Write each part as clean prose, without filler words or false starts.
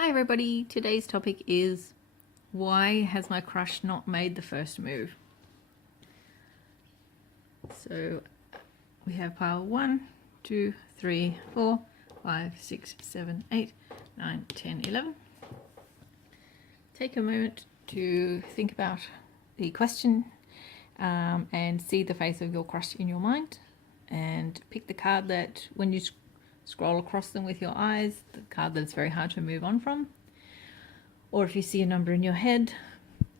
Hi everybody, today's topic is why has my crush not made the first move? So we have pile 1, 2, 3, 4, 5, 6, 7, 8, 9, 10, 11. Take a moment to think about the question and see the face of your crush in your mind, and pick the card that when you scroll across them with your eyes, the card that's very hard to move on from. Or if you see a number in your head,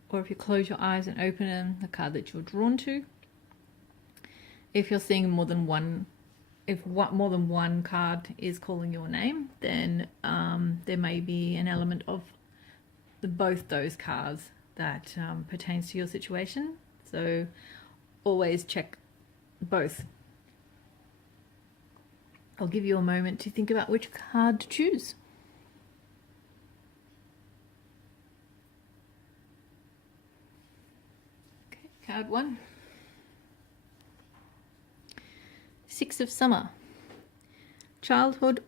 or if you close your eyes and open them, the card that you're drawn to. If you're seeing more than one, more than one card is calling your name, then there may be an element of both those cards that pertains to your situation. So always check both. I'll give you a moment to think about which card to choose. Okay, card 1. 6 of Summer. Children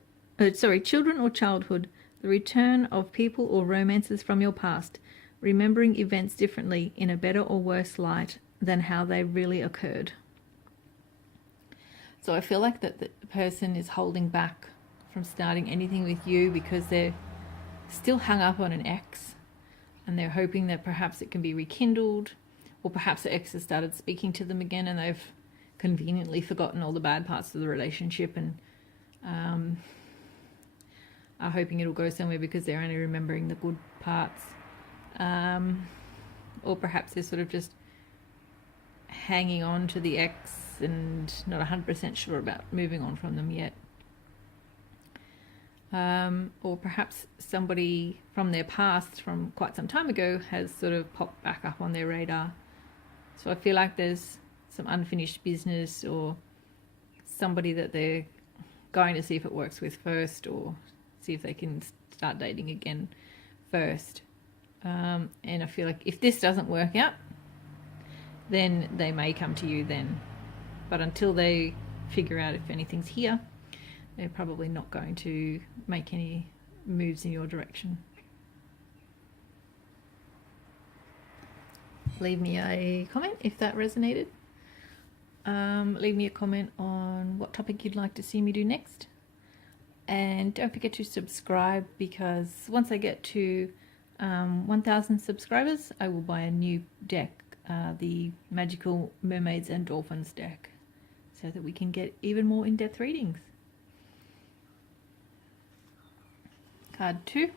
or childhood. The return of people or romances from your past. Remembering events differently in a better or worse light than how they really occurred. So I feel like that the person is holding back from starting anything with you because they're still hung up on an ex, and they're hoping that perhaps it can be rekindled, or perhaps the ex has started speaking to them again and they've conveniently forgotten all the bad parts of the relationship and are hoping it'll go somewhere because they're only remembering the good parts. Or perhaps they're sort of just hanging on to the ex and not 100% sure about moving on from them yet. Or perhaps somebody from their past from quite some time ago has sort of popped back up on their radar. So I feel like there's some unfinished business, or somebody that they're going to see if it works with first, or see if they can start dating again first. And I feel like if this doesn't work out, then they may come to you then. But until they figure out if anything's here, they're probably not going to make any moves in your direction. Leave me a comment if that resonated. Leave me a comment on what topic you'd like to see me do next. And don't forget to subscribe, because once I get to 1,000 subscribers, I will buy a new deck, the Magical Mermaids and Dolphins deck, so that we can get even more in-depth readings. Card 2.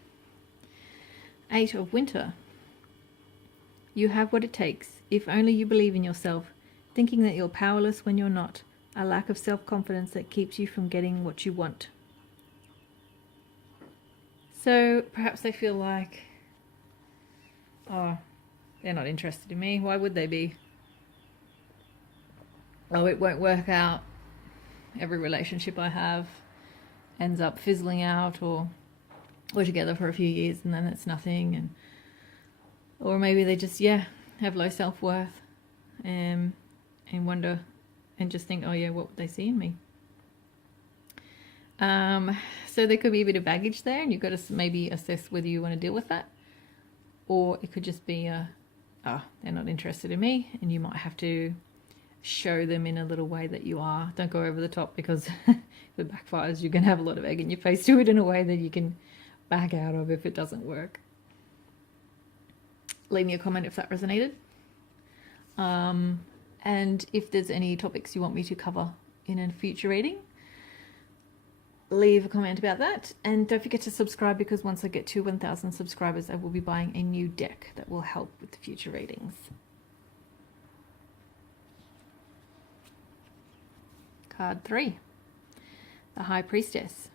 8 of Winter. You have what it takes, if only you believe in yourself, thinking that you're powerless when you're not, a lack of self-confidence that keeps you from getting what you want. So perhaps they feel like, oh, they're not interested in me. Why would they be? Oh, it won't work out. Every relationship I have ends up fizzling out, or we're together for a few years and then it's nothing. And or maybe they just have low self-worth and wonder and just think, oh yeah, what would they see in me? So there could be a bit of baggage there, and you've got to maybe assess whether you want to deal with that, or it could just be they're not interested in me, and you might have to show them in a little way that you are. Don't go over the top, because if it backfires, you're going to have a lot of egg in your face. Do it in a way that you can back out of if it doesn't work. Leave me a comment if that resonated. And if there's any topics you want me to cover in a future reading, leave a comment about that. And don't forget to subscribe, because once I get to 1,000 subscribers, I will be buying a new deck that will help with the future readings. Card 3. The High Priestess.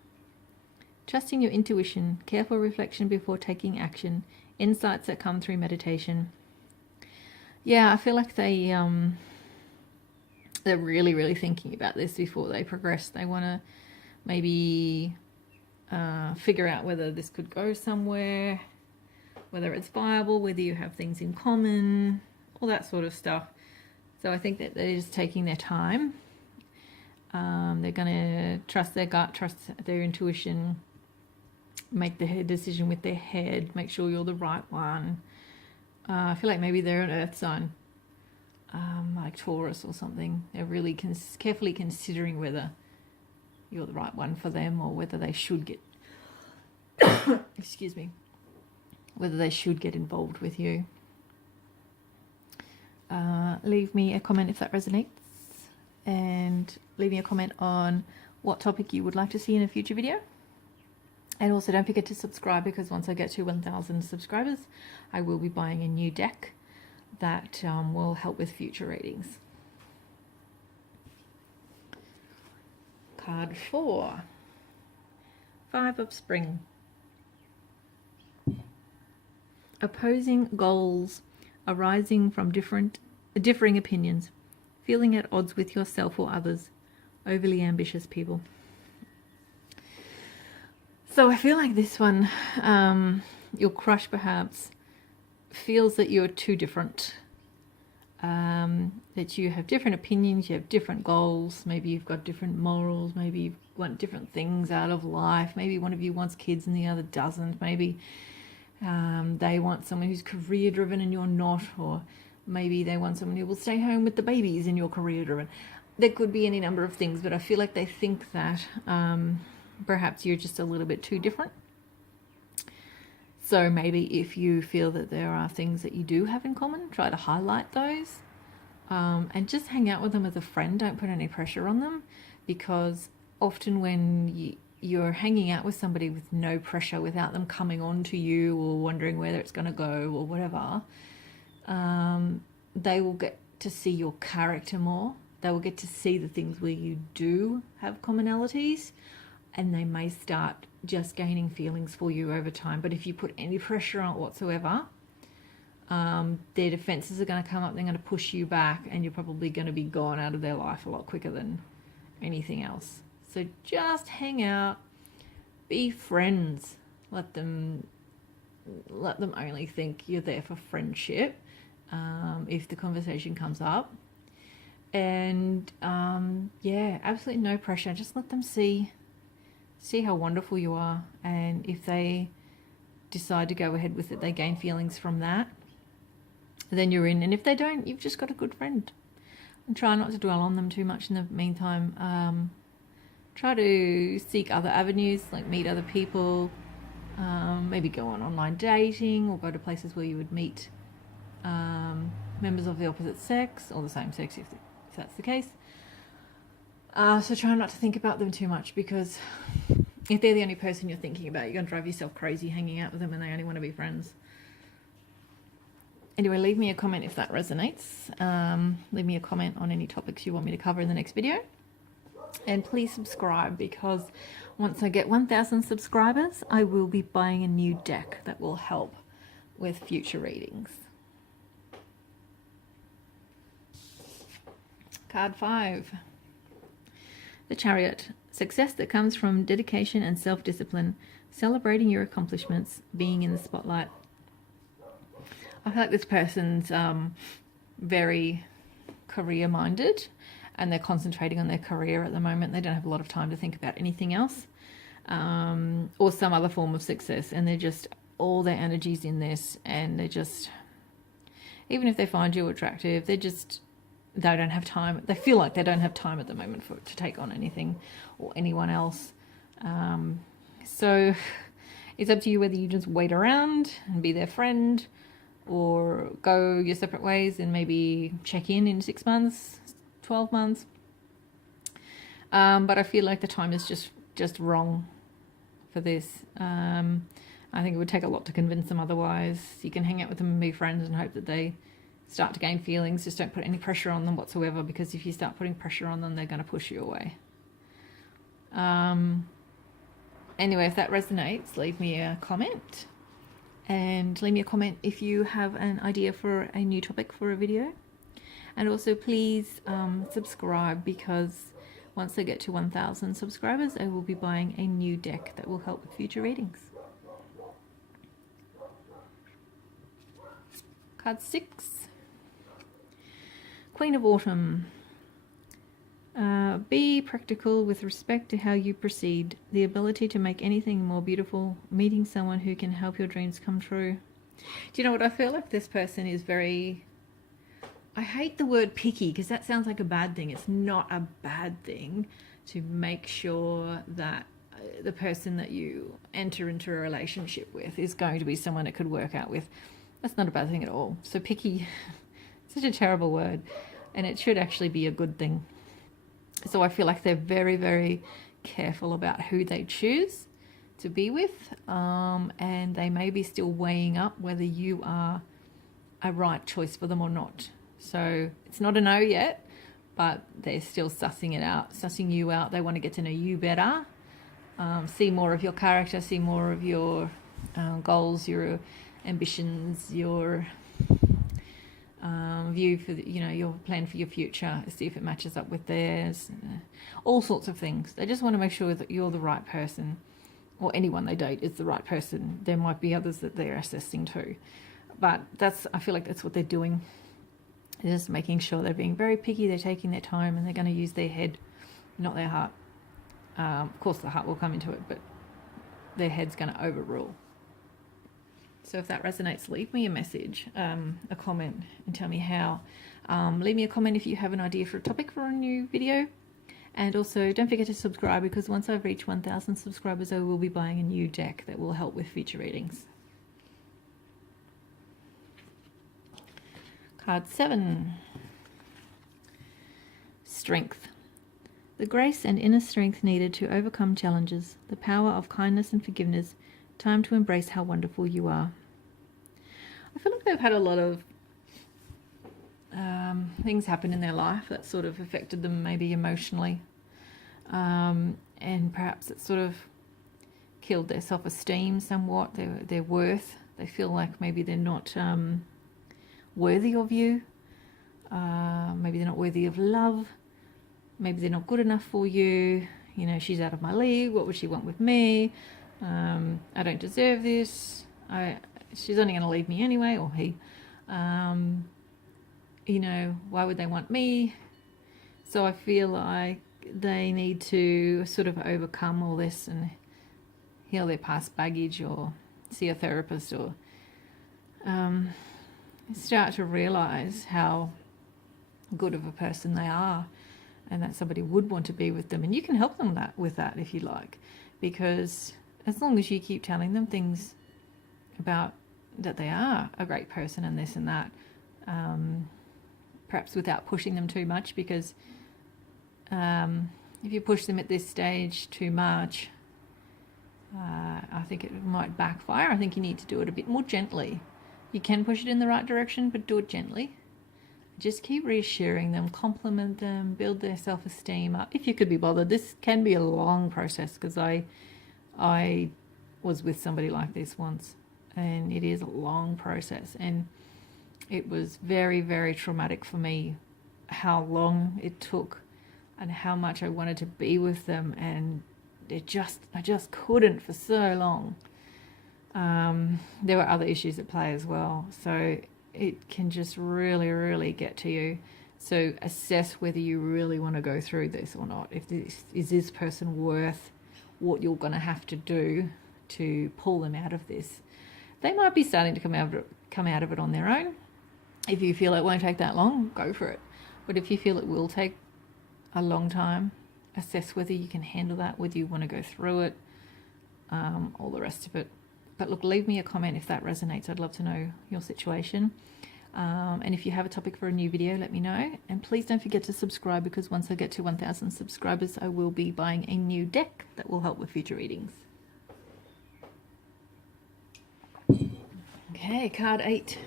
Trusting your intuition, careful reflection before taking action, insights that come through meditation. Yeah, I feel like they're really, really thinking about this before they progress. They want to maybe figure out whether this could go somewhere, whether it's viable, whether you have things in common, all that sort of stuff. So I think that they're just taking their time. They're going to trust their gut, trust their intuition, make the decision with their head, make sure you're the right one. I feel like maybe they're an earth sign, like Taurus or something. They're really carefully considering whether you're the right one for them, or whether they should get excuse me, whether they should get involved with you. Leave me a comment if that resonates, and leave me a comment on what topic you would like to see in a future video. And also don't forget to subscribe, because once I get to 1,000 subscribers, I will be buying a new deck that will help with future readings. Card 4, 5 of Spring. Opposing goals arising from differing opinions, feeling at odds with yourself or others, overly ambitious people. So I feel like this one, your crush perhaps feels that you're too different, that you have different opinions, you have different goals, maybe you've got different morals, maybe you want different things out of life, maybe one of you wants kids and the other doesn't, maybe they want someone who's career driven and you're not, or maybe they want someone who will stay home with the babies and you're career driven. There could be any number of things, but I feel like they think that perhaps you're just a little bit too different. So maybe if you feel that there are things that you do have in common, try to highlight those, and just hang out with them as a friend. Don't put any pressure on them, because often when you're hanging out with somebody with no pressure, without them coming on to you or wondering whether it's going to go or whatever, they will get to see your character more. They will get to see the things where you do have commonalities, and they may start just gaining feelings for you over time. But if you put any pressure on it whatsoever, their defenses are going to come up, they're going to push you back, and you're probably going to be gone out of their life a lot quicker than anything else. So just hang out, be friends. Let them only think you're there for friendship, if the conversation comes up. And yeah, absolutely no pressure. Just let them see how wonderful you are, and if they decide to go ahead with it, they gain feelings from that, then you're in. And if they don't, you've just got a good friend. And try not to dwell on them too much in the meantime. Try to seek other avenues, like meet other people, maybe go on online dating, or go to places where you would meet members of the opposite sex, or the same sex if that's the case. So try not to think about them too much, because if they're the only person you're thinking about, you're going to drive yourself crazy hanging out with them, and they only want to be friends. Anyway, leave me a comment if that resonates. Leave me a comment on any topics you want me to cover in the next video. And please subscribe, because once I get 1,000 subscribers, I will be buying a new deck that will help with future readings. Card 5. The Chariot. Success that comes from dedication and self-discipline, celebrating your accomplishments, being in the spotlight. I feel like this person's very career-minded, and they're concentrating on their career at the moment. They don't have a lot of time to think about anything else, or some other form of success, and they're just, all their energy's in this, and they're just, even if they find you attractive, they don't have time. They feel like they don't have time at the moment to take on anything or anyone else. So it's up to you whether you just wait around and be their friend, or go your separate ways and maybe check in 6 months, 12 months. But I feel like the time is just wrong for this. I think it would take a lot to convince them otherwise. You can hang out with them and be friends and hope that they start to gain feelings. Just don't put any pressure on them whatsoever, because if you start putting pressure on them, they're going to push you away. Anyway, if that resonates, leave me a comment, and leave me a comment if you have an idea for a new topic for a video. And also please subscribe, because once I get to 1,000 subscribers, I will be buying a new deck that will help with future readings. Card 6. Queen of Autumn. Be practical with respect to how you proceed. The ability to make anything more beautiful. Meeting someone who can help your dreams come true. Do you know what I feel like? This person is very... I hate the word picky because that sounds like a bad thing. It's not a bad thing to make sure that the person that you enter into a relationship with is going to be someone it could work out with. That's not a bad thing at all. So picky, such a terrible word, and it should actually be a good thing. So I feel like they're very, very careful about who they choose to be with, and they may be still weighing up whether you are a right choice for them or not. So it's not a no yet, but they're still sussing it out, sussing you out. They want to get to know you better, see more of your character, see more of your goals, your ambitions, your view for your plan for your future, see if it matches up with theirs, all sorts of things. They just want to make sure that you're the right person, or anyone they date is the right person. There might be others that they're assessing too, but I feel like that's what they're doing. They're just making sure they're being very picky, they're taking their time, and they're going to use their head, not their heart. Of course the heart will come into it, but their head's going to overrule. So if that resonates, leave me a message, a comment, and tell me how. Leave me a comment if you have an idea for a topic for a new video. And also don't forget to subscribe, because once I've reached 1,000 subscribers, I will be buying a new deck that will help with future readings. Card 7. Strength. The grace and inner strength needed to overcome challenges, the power of kindness and forgiveness, time to embrace how wonderful you are. I feel like they've had a lot of things happen in their life that sort of affected them maybe emotionally, and perhaps it sort of killed their self-esteem somewhat, their worth. They feel like maybe they're not worthy of you, maybe they're not worthy of love, maybe they're not good enough for you. She's out of my league, what would she want with me? I don't deserve this. She's only going to leave me anyway, or he. Why would they want me? So I feel like they need to sort of overcome all this and heal their past baggage, or see a therapist, or start to realize how good of a person they are, and that somebody would want to be with them. And you can help them with that if you like, because as long as you keep telling them things about that they are a great person and this and that, perhaps without pushing them too much, because if you push them at this stage too much, I think it might backfire. I think you need to do it a bit more gently. You can push it in the right direction, but do it gently. Just keep reassuring them, compliment them, build their self-esteem up, if you could be bothered. This can be a long process, because I was with somebody like this once, and it is a long process, and it was very, very traumatic for me how long it took and how much I wanted to be with them, and I just couldn't for so long. There were other issues at play as well, so it can just really, really get to you. So assess whether you really want to go through this or not. Is this person worth what you're going to have to do to pull them out of this? They might be starting to come out of it on their own. If you feel it won't take that long, go for it. But if you feel it will take a long time, assess whether you can handle that, whether you want to go through it, all the rest of it. But look, leave me a comment if that resonates. I'd love to know your situation. And if you have a topic for a new video, let me know. And please don't forget to subscribe, because once I get to 1,000 subscribers, I will be buying a new deck that will help with future readings. Okay, card 8.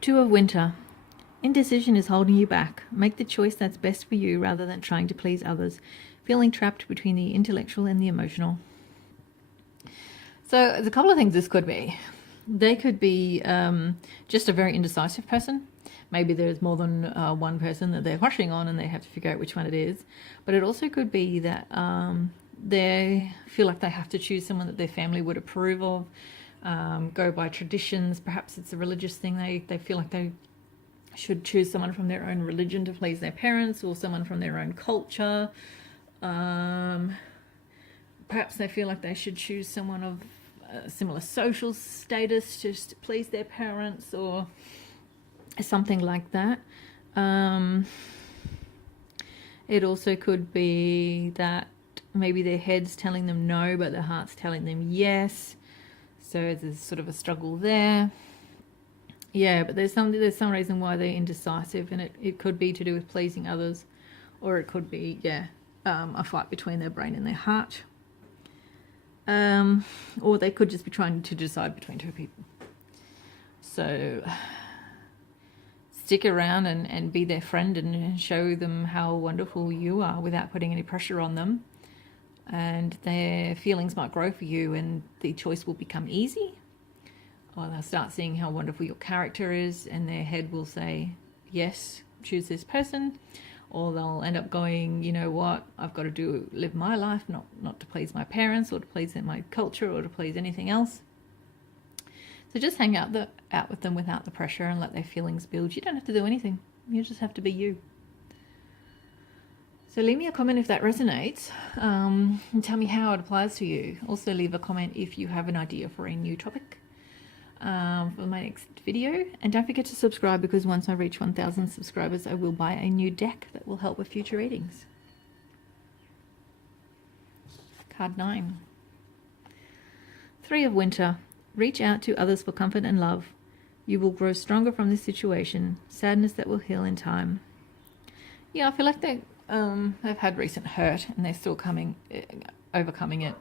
Two of Winter. Indecision is holding you back. Make the choice that's best for you rather than trying to please others. Feeling trapped between the intellectual and the emotional. So there's a couple of things this could be. They could be just a very indecisive person. Maybe there's more than one person that they're crushing on and they have to figure out which one it is. But it also could be that they feel like they have to choose someone that their family would approve of, go by traditions. Perhaps it's a religious thing. They feel like they should choose someone from their own religion to please their parents, or someone from their own culture. Perhaps they feel like they should choose someone of a similar social status just to please their parents, or something like that. It also could be that maybe their head's telling them no, but their heart's telling them yes. So there's sort of a struggle there. Yeah, but there's some reason why they're indecisive, and it could be to do with pleasing others, or it could be, a fight between their brain and their heart. Or they could just be trying to decide between two people. So stick around and be their friend and show them how wonderful you are without putting any pressure on them. And their feelings might grow for you, and the choice will become easy. Or they'll start seeing how wonderful your character is, and their head will say, yes, choose this person. Or they'll end up going, you know what, I've got to live my life, not to please my parents or to please my culture or to please anything else. So just hang out with them without the pressure and let their feelings build. You don't have to do anything. You just have to be you. So leave me a comment if that resonates, and tell me how it applies to you. Also leave a comment if you have an idea for a new topic for my next video. And don't forget to subscribe, because once I reach 1,000 subscribers, I will buy a new deck that will help with future readings. Card 9. 3 of Winter. Reach out to others for comfort and love. You will grow stronger from this situation. Sadness that will heal in time. Yeah, I feel like they've had recent hurt, and they're still overcoming it.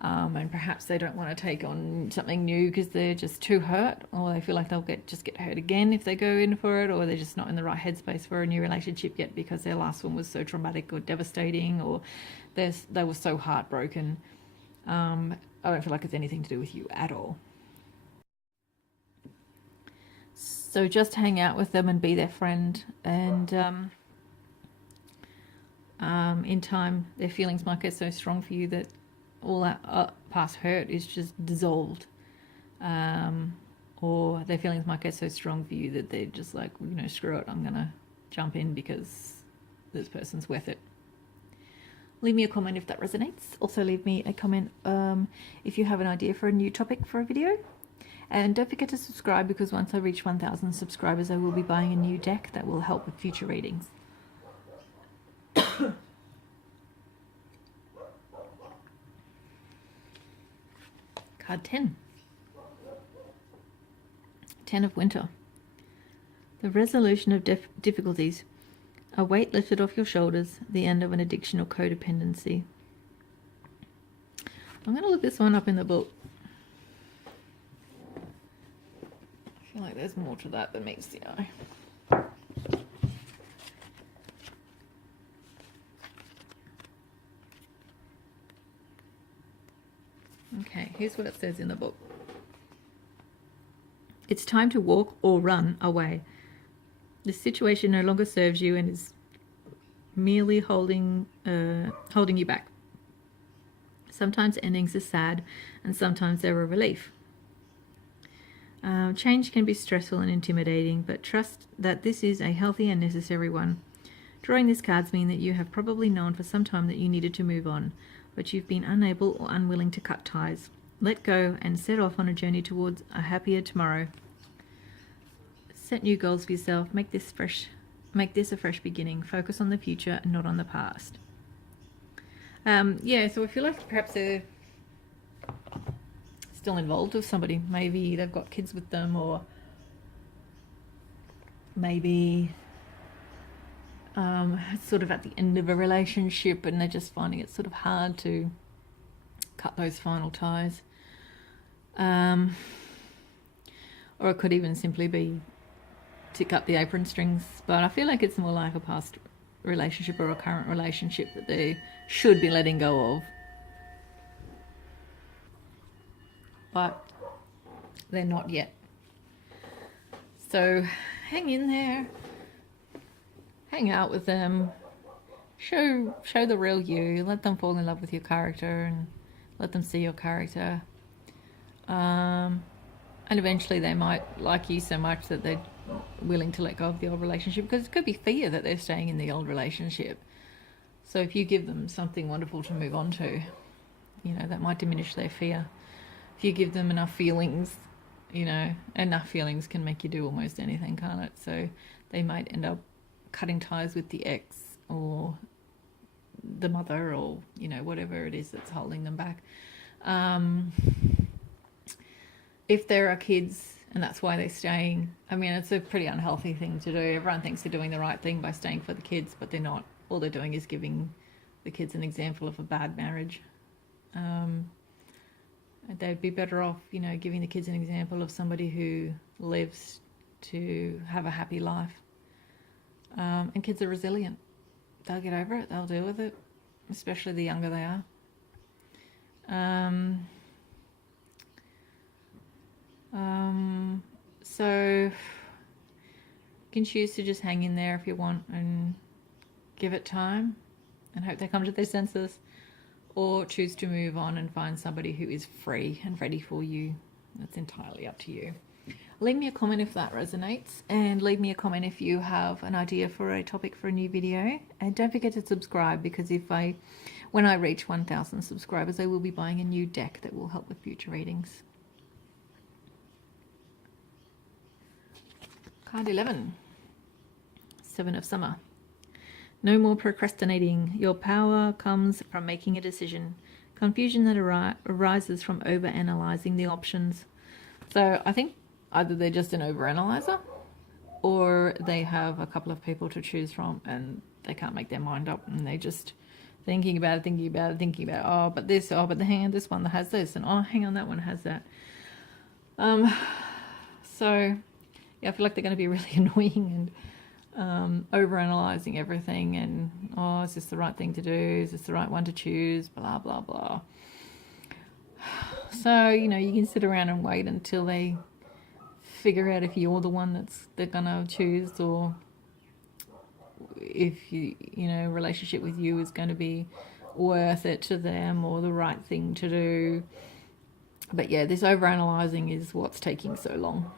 And perhaps they don't want to take on something new because they're just too hurt, or they feel like they'll just get hurt again if they go in for it, or they're just not in the right headspace for a new relationship yet because their last one was so traumatic or devastating, or they were so heartbroken. I don't feel like it's anything to do with you at all. So just hang out with them and be their friend, and in time their feelings might get so strong for you that all that past hurt is just dissolved, or their feelings might get so strong for you that they're just like, screw it, I'm gonna jump in because this person's worth it. Leave me a comment if that resonates. Also leave me a comment if you have an idea for a new topic for a video. And don't forget to subscribe, because once I reach 1,000 subscribers, I will be buying a new deck that will help with future readings. Card 10. 10 of Winter. The resolution of difficulties. A weight lifted off your shoulders. The end of an addiction or codependency. I'm going to look this one up in the book. I feel like there's more to that than meets the eye. Okay, here's what it says in the book. It's time to walk or run away. The situation no longer serves you and is merely holding you back. Sometimes endings are sad, and sometimes they're a relief. Change can be stressful and intimidating, but trust that this is a healthy and necessary one. Drawing these cards mean that you have probably known for some time that you needed to move on, but you've been unable or unwilling to cut ties. Let go and set off on a journey towards a happier tomorrow. Set new goals for yourself. Make this a fresh beginning. Focus on the future and not on the past. So I feel like perhaps they're still involved with somebody. Maybe they've got kids with them, or maybe it's sort of at the end of a relationship and they're just finding it sort of hard to cut those final ties. Or it could even simply be to cut the apron strings, but I feel like it's more like a past relationship or a current relationship that they should be letting go of, but they're not yet. So hang in there, hang out with them, show the real you, let them fall in love with your character and let them see your character, and eventually they might like you so much that willing to let go of the old relationship, because it could be fear that they're staying in the old relationship. So if you give them something wonderful to move on to, you know, that might diminish their fear. If you give them enough feelings, you know, enough feelings can make you do almost anything, can't it? So they might end up cutting ties with the ex or the mother, or, you know, whatever it is that's holding them back. If there are kids and that's why they're staying, I mean, it's a pretty unhealthy thing to do. Everyone thinks they're doing the right thing by staying for the kids, but they're not. All they're doing is giving the kids an example of a bad marriage. They'd be better off, you know, giving the kids an example of somebody who lives to have a happy life. And kids are resilient. They'll get over it. They'll deal with it, especially the younger they are. So you can choose to just hang in there if you want and give it time and hope they come to their senses, or choose to move on and find somebody who is free and ready for you. That's entirely up to you. Leave me a comment if that resonates, and leave me a comment if you have an idea for a topic for a new video. And don't forget to subscribe, because when I reach 1,000 subscribers, I will be buying a new deck that will help with future readings. Card 11, 7 of Summer. No more procrastinating. Your power comes from making a decision. Confusion that arises from overanalyzing the options. So I think either they're just an overanalyzer, or they have a couple of people to choose from and they can't make their mind up, and they're just thinking about it, oh, but this, oh, but hang on, this one that has this, and oh, hang on, that one has that. So yeah, I feel like they're going to be really annoying and overanalyzing everything, and oh, is this the right thing to do? Is this the right one to choose? Blah, blah, blah. So, you know, you can sit around and wait until they figure out if you're the one they're going to choose, or if you know, relationship with you is going to be worth it to them or the right thing to do. But yeah, this overanalyzing is what's taking so long.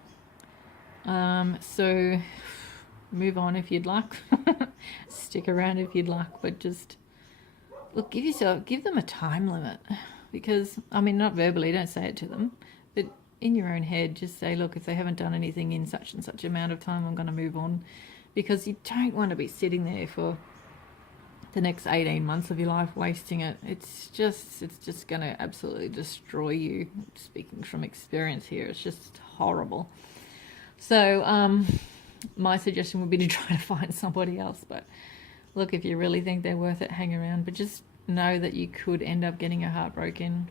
So move on if you'd like. Stick around if you'd like, but just look, give them a time limit, because, I mean, not verbally, don't say it to them, but in your own head, just say, look, if they haven't done anything in such and such amount of time, I'm going to move on, because you don't want to be sitting there for the next 18 months of your life wasting it. It's just going to absolutely destroy you. Speaking from experience here, it's just horrible. So my suggestion would be to try to find somebody else. But look, if you really think they're worth it, hang around. But just know that you could end up getting your heart broken,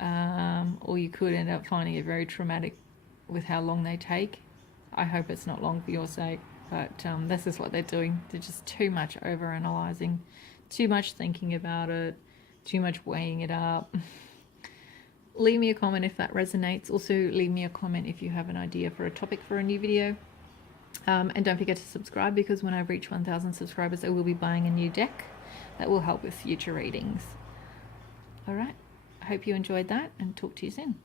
or you could end up finding it very traumatic with how long they take. I hope it's not long for your sake, but this is what they're doing. They're just too much over-analysing, too much thinking about it, too much weighing it up. Leave me a comment if that resonates. Also, leave me a comment if you have an idea for a topic for a new video. And don't forget to subscribe, because when I reach 1,000 subscribers, I will be buying a new deck that will help with future readings. All right. I hope you enjoyed that, and talk to you soon.